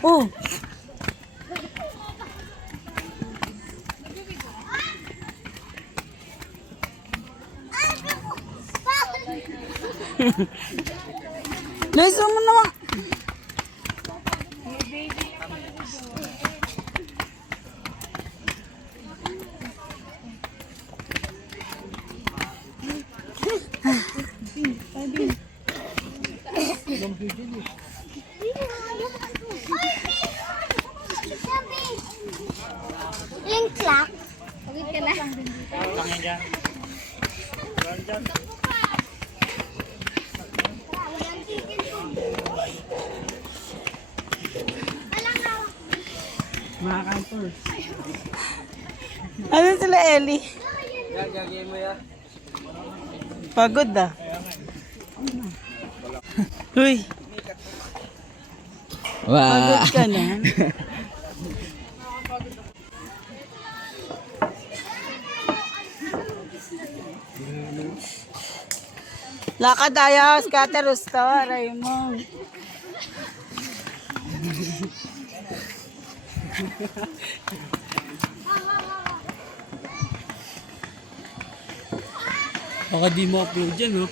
Oh. Leso mo naman. Link clock. Pagod ka na. Pangin dyan. Mga campers. Ano sila, Ellie? Gagagay mo yan. Pagod ah. Uy, pagod ka na. Lakad tayo, scatter gusto, Raymond. Baka di mo upload yan, oh.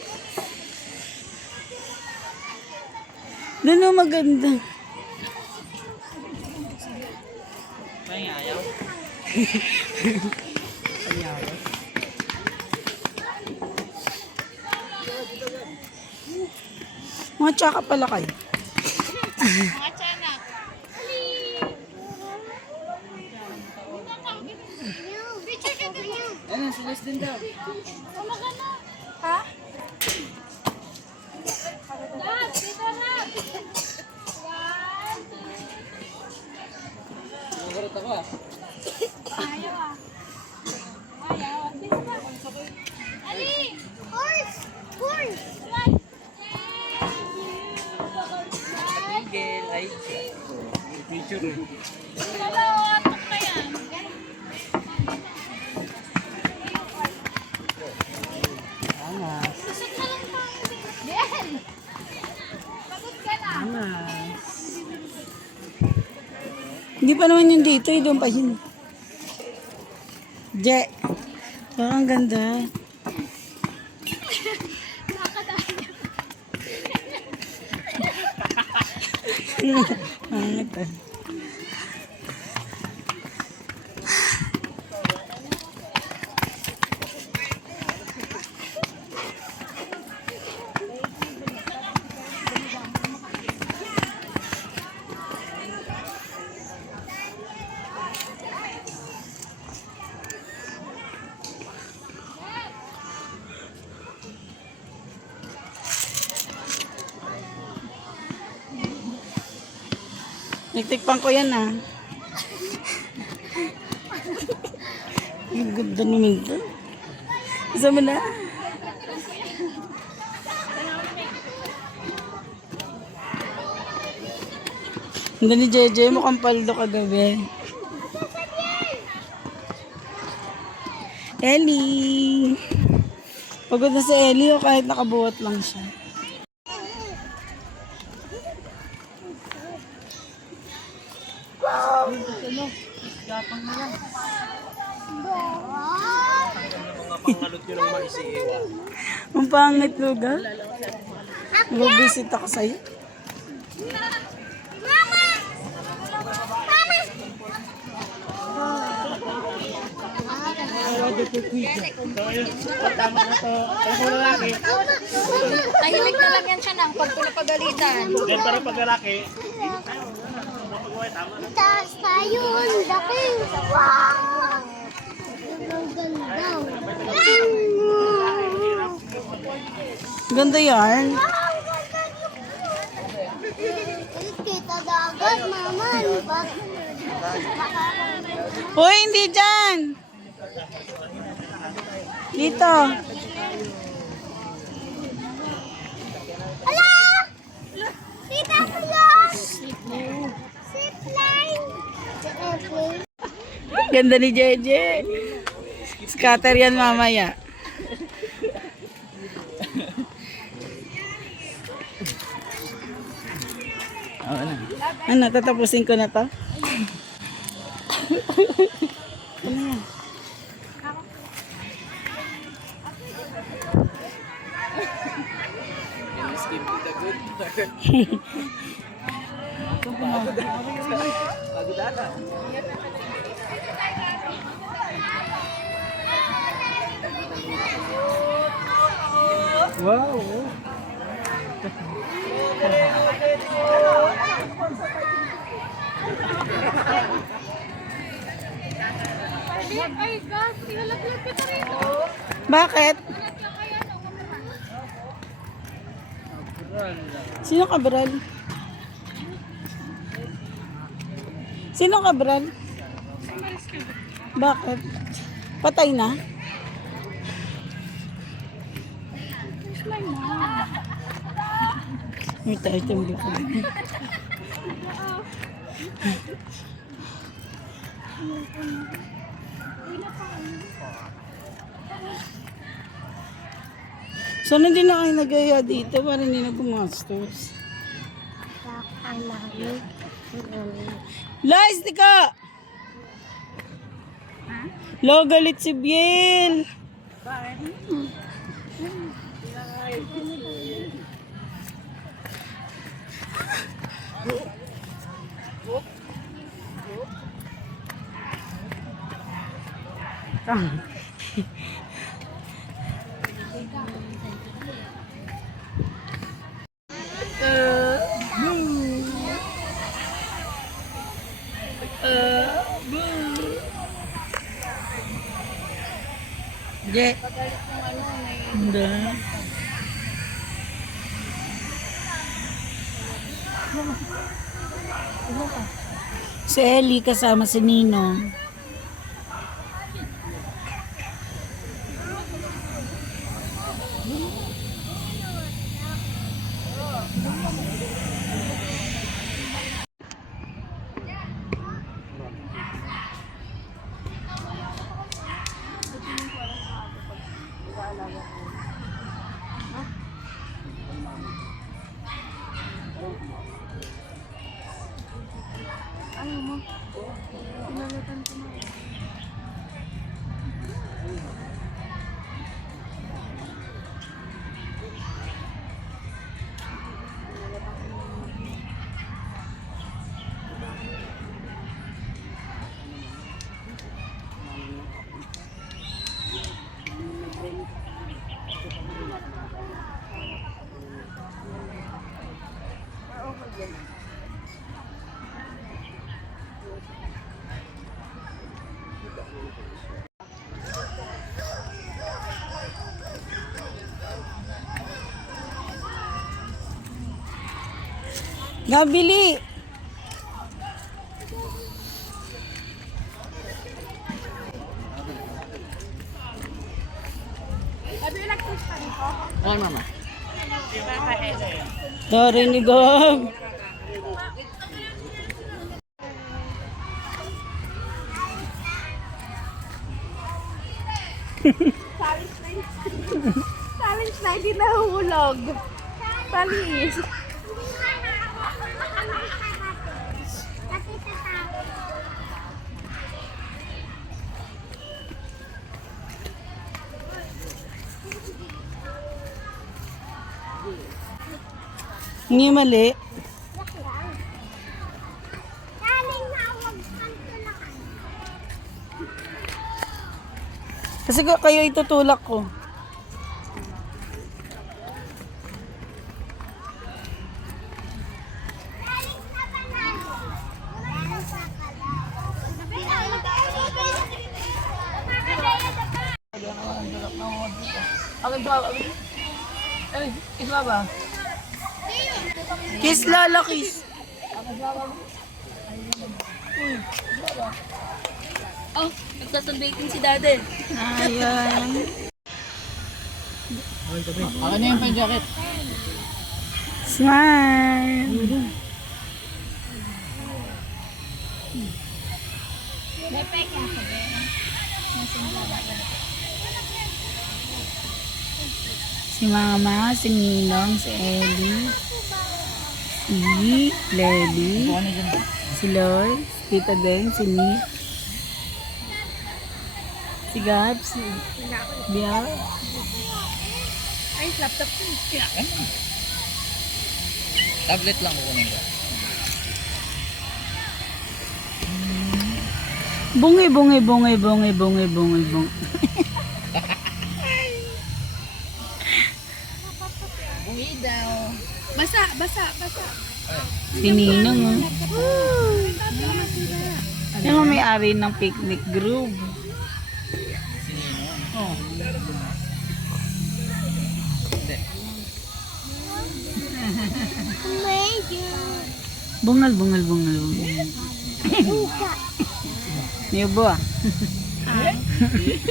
Doon o maganda. May ayaw. Mga tsaka pala kayo. Mga tiyanak. Picture ka ganyan. Ano, sulis din daw. Sama ka na. Ha? Dad, dito na. One, two. Magarot ako, ah. Ayaw ah. Ayaw. Dito na. Ali! Horse! Horse! One. Tigil, ay. Picture, eh. Dalawa, atok na yan. Angas. Susot na lang pa. Yan! Pagod ka na. Angas. Hindi pa naman yun dito, eh. Doon pa yun. Je. Parang ganda. Pangit ah. Nagtikpan ko yan ah. Ang ganda naman ito. Isa mo na. Ganda ni Jeje, mukhang paldo kagabi. Ellie! Pagod na si Ellie o kahit nakabuhat lang siya. Pangalot yun ang maisiiwa. Ang pangit lugar. Mag-visit ako sa'yo. Mama! Mama! Tama na to. Alam ko lalaki. Tahimik na lang yan siya nang pag pinapagalitan. Yan para pag lalaki. Taas tayo, ang laki. Wow! Ang ganda. Ganda yarn. Kita dagat, mama. Uy, hindi dyan. Dito. Ala! Kita ko yun! Zipline! Ganda ni Jeje. Scatter yan mamaya. Oo na. Ano, tatapusin ko na to? Ano yan? Skip to the good part. Pagod ata. Wow. Ay, gas. Ihalaglag kita rito. Bakit? Ihalaglag ka kaya no? Sino Cabral? Sino Cabral? Bakit? Patay na? May tayo tumulong ko. Sana hindi na kayo nagaya dito para hindi na gumastos. Lies, tika! Lo, galit si Biel. Je. Hindi. Si Ellie kasama si Ninong. Nabili. Ano mama? Sorry ni Gog. Challenge na, hindi nahuhulog. Talis. Hindi mali. Kasi kayo itutulak ko. Kiss Lala, kiss. Oh, nagsasunbating si Daddy. Ayan. Akin na yung pan-jacket. Smile. Si Mama, si Ninong, si Ellie. Si Levi. Buwan na dyan ba? Si Loy. Tita din. Si Nick. Si Gab. Si Bial. Ay, laptop ko. Tablet lang kukunin ko. Bungi, bungi, bungi, bungi, bungi, bungi, bungi. Uwi daw. Basa, basa, basa. Si Ninong. Yung may-ari ng picnic group. Oh. Bungal, bungal, bungal, bungal. Niyo ba?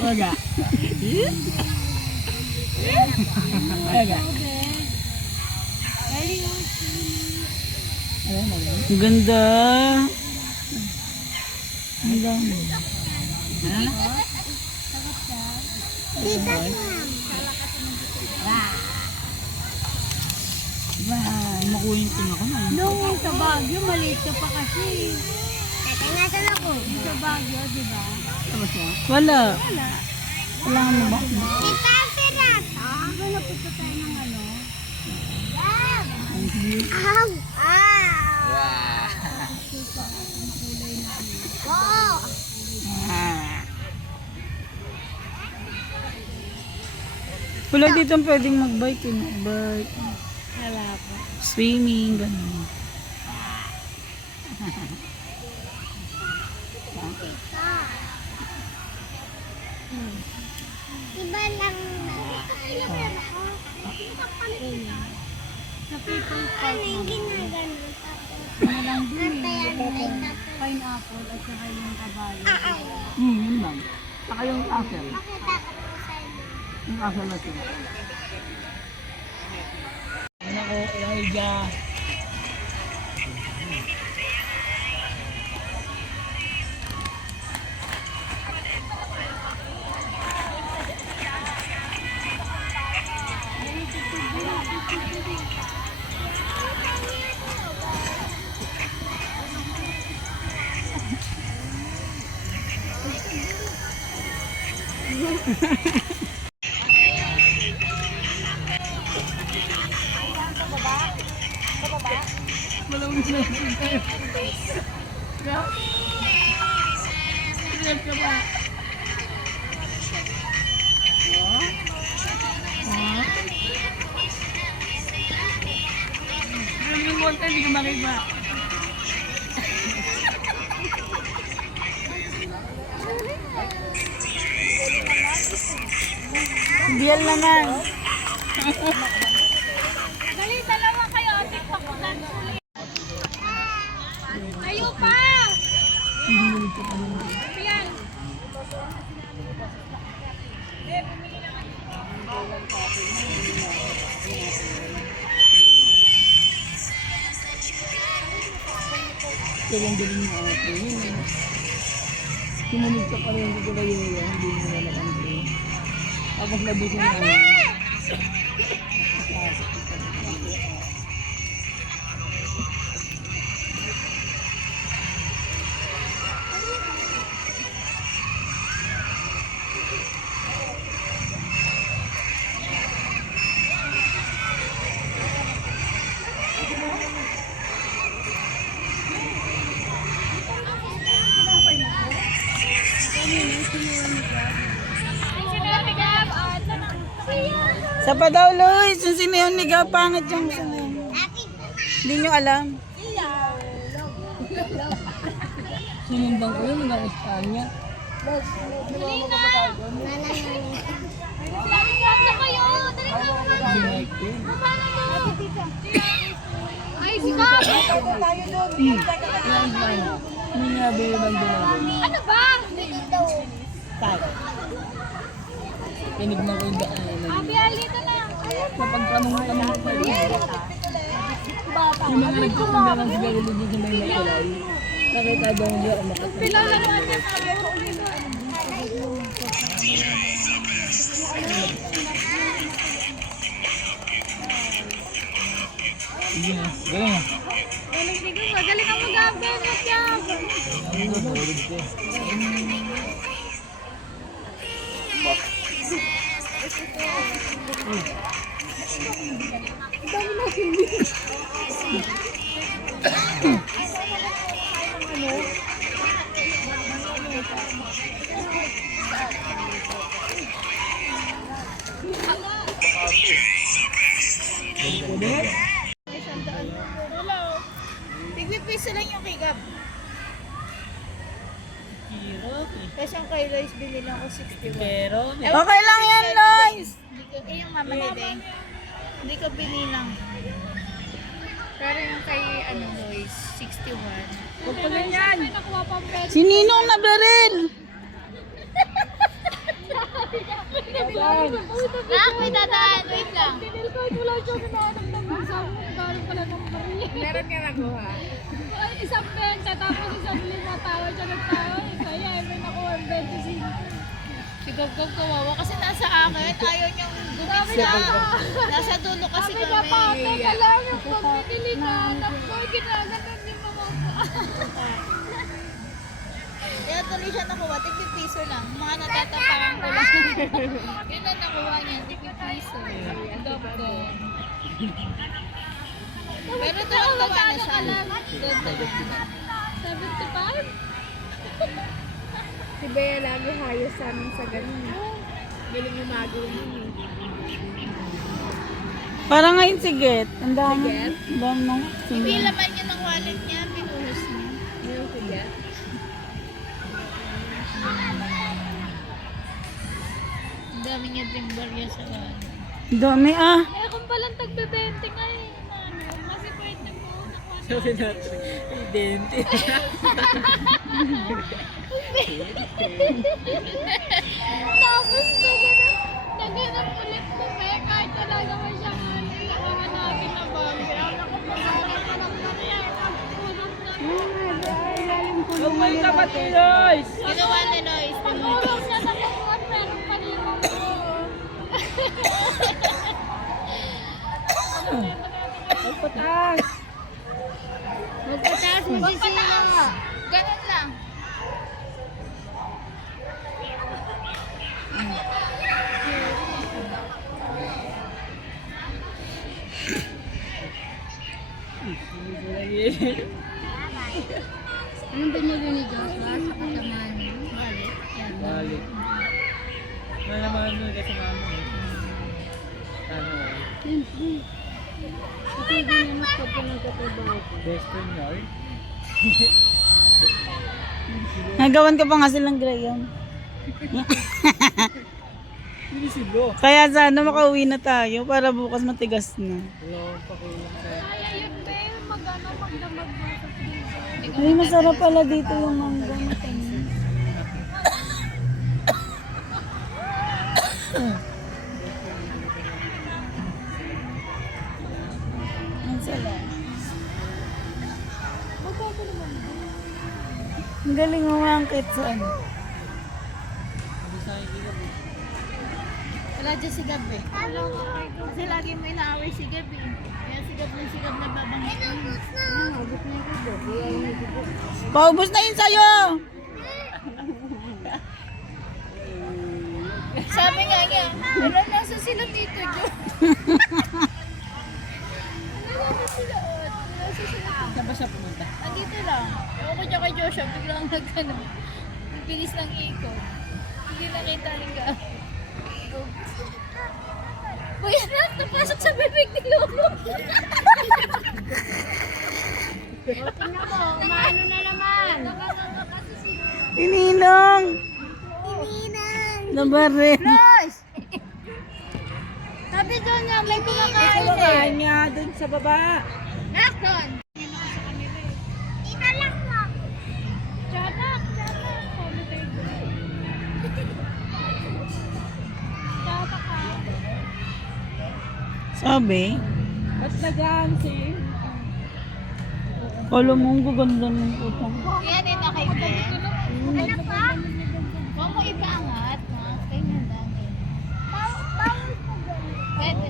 Oga. Oga. Ang ganda. Ang ganda. Diba, makuhin ko na ako na. Nung sa Baguio, maliit ka pa kasi. Nasan ako? Sa Baguio, di ba? Wala. Wala. Wala mo ba? Kita sirat. Wala po pa tayo ng ano. Ow! Wow! Wala dito pwedeng mag-bike. Mag-bike. Wala pa. Swimming, gano'n. Iba lang. Sa People's Park. Ano yung ginagano? Ano lang din eh. Pineapple at saka yung kabayo. Yun lang. Saka yung asel. Makita ko po sa inyo. Yung asel na siya. Ano ko, Elijah. Yung monta, hindi ko makita. Bial naman. Dali, dalawa kayo. TikTok ko lang. Tayo pa! Yan. Kailan din mo ako yun. Sumunig ka pa rin dito kayo yan. Hindi mo na nakansin. Tapos nabusin na ako. Sa pa daw, Luis. Yung sino yung nigaw, pangit yung sino. Hindi nyo alam. Sinundang ko yun, ng Espanya. Ay, sikap! Hindi nga bilibang bilibang. Ano ba? Tayo. Tinignan ko yung daan. Abial, dito na. Kapag tanong-tanong ko yun. Yung mga nagkakanda ng sigarilyo dito sa may makulay. Nakita daw hindi ako makatapos. Pilalaruan niya tayo. Sige na. Galing mo. Galing din ko. Magaling ang mag-abel. Masyabang. Ano ba? Tulog ko. Hello. Tigpipiso lang yung kigab. Kasi ang kay Lois binili ko 61. Pero, Okay lang yan, Lois. Yung mama nila eh. Hindi ko binilang. Pero yung kay Lois, 61. huwag pa ganyan. Si Ninong na beril. May dadaan. Wait lang. Meron ka nakuha. Isang benta, tapos isang lima tawa siya nagtawa. Kaya, may nakuha ang 25. Si Gab-Gab kawawa kasi nasa akin. Ayaw niyang gumisa. Nasa dulo kasi Sabi kami. ka pa, teka lang yung pagbibili na anak ko. Ginaganon ni mama ko. Kaya tuloy siya nakuha. Tigpipiso lang. Mga natatapakan ko lang. Yun na nakuha niya. Tigpipiso. Gab-Gab. Pero tuwang-tawa na siya. 75? Si Bea lagi hayos sa amin sa ganun. Galing yung magawa niya. Para ngayon si Get. Ang dami. Ang dami nung Hindi laman niya ng wallet niya. Pinuhos niya. Yung sigat. Ang dami niya ding barya sa wallet. dami ah. Eh, kung palang tagbe-20 nga eh. Kasi pwede mo nakuha. Sabi natin, identi. Tapos naganap ulit ko eh. Kahit wala naman siyang nakahanapin na bagay. Ako ko pag-aral ko lang na niya. Nagpulot na. Huwag mo yung kapatid, Lois. Ginawa ni Lois. Pag-ulong niya sa kukuha, meron pa rin ako. Magpataas. Magpataas mo si Sila. Ganun lang. Anong binili ni Joshua sa kasamaan niya? Balik. Malaman mo kasi mama eh. Ano Ito yung ginamit ko po nagtatrabaho ko. best friend niya eh. Nagawan ka pa nga silang Graham. Hindi si Bro. Kaya sana makauwi na tayo para bukas matigas na. Wala akong pakilang sa... Kaya yun din, magdamag mo sa freezer. Ay, masarap pala dito yung mangga. Ang sarap. Ang galing mo mangkit sa ano. Wala dyan si Gab eh. Kasi lagi mo inaaway si Gab eh. Kaya si Gab na babangit. Paubos na yun sa'yo! Sabi nga niya, wala nasa sila dito, Jo. Saan ba siya pumunta? Andito lang. Ewan ko dyan kay Joshua, biglang nagkano. Bilis ng ikot. Hindi nakita ni Gab. Kuya Nak, napasok sa bibig ni Lolo. Tingnan mo, umaano na naman. Ininong! Nabarin. Sabi doon nga, may kumakain eh. Kumakain niya dun sa baba. Nakon! Inalak mo. Tiyanak. Tiyanak ka. Sabi? At nag-aansi. Alam mo, ang gaganda ng utang. Yan din na kay Ben. Anak ka? Huwag mo ipaangat, ha? Kaya lang. Bawal po ganun. Pwede.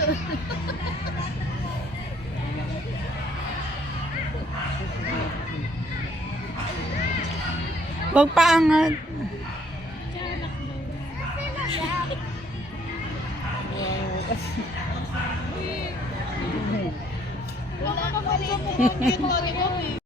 yun. Huwag paangat. Wala naman sa mga ginagawa eh.